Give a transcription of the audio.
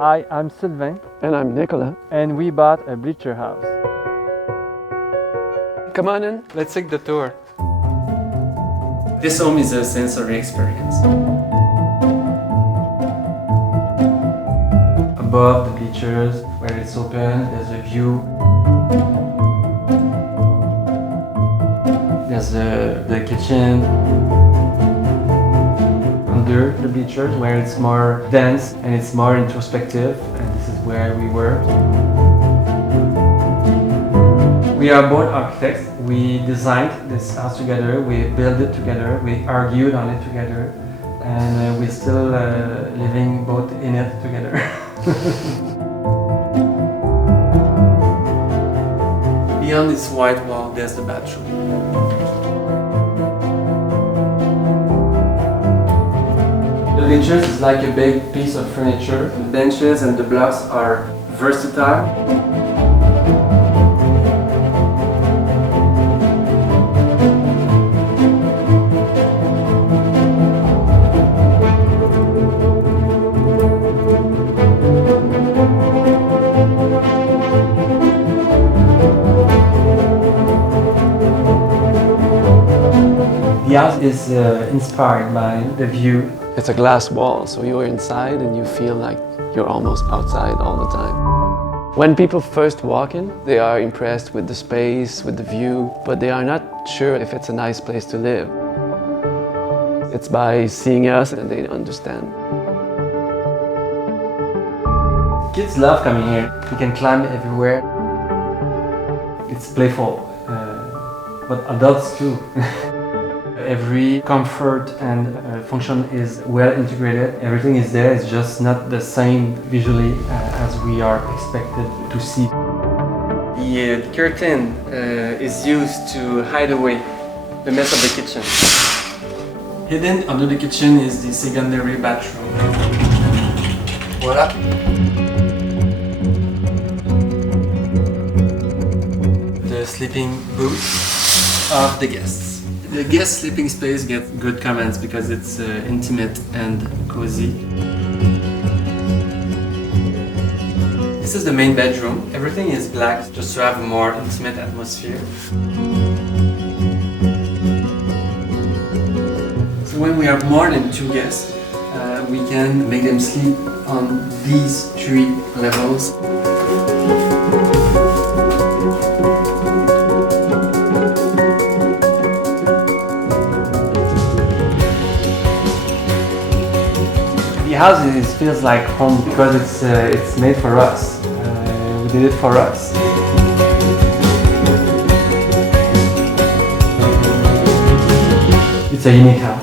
Hi, I'm Sylvain, And I'm Nicolas. and we bought a bleacher house. Come on in. Let's take the tour. This home is a sensory experience. Above the bleachers, where it's open, there's a view. There's the kitchen. Under the bleachers, where it's more dense and it's more introspective, and this is where we were. We are both architects. We designed this house together, we built it together, we argued on it together, and we're still living both in it together. Beyond this white wall, there's the bathroom. The bleachers is like a big piece of furniture. The benches and the blocks are versatile. The house is inspired by the view. It's a glass wall, so you're inside and you feel like you're almost outside all the time. When people first walk in, they are impressed with the space, with the view, but they are not sure if it's a nice place to live. It's by seeing us and they understand. Kids love coming here. We can climb everywhere. It's playful, but adults too. Every comfort and function is well integrated. Everything is there, it's just not the same visually as we are expected to see. The curtain is used to hide away the mess of the kitchen. Hidden under the kitchen is the secondary bathroom. Voila! The sleeping booth of the guests. The guest sleeping space gets good comments because it's intimate and cozy. This is the main bedroom. Everything is black just to have a more intimate atmosphere. So when we have more than 2 guests, we can make them sleep on these 3 levels. The house feels like home because it's made for us. We did it for us. It's a unique house.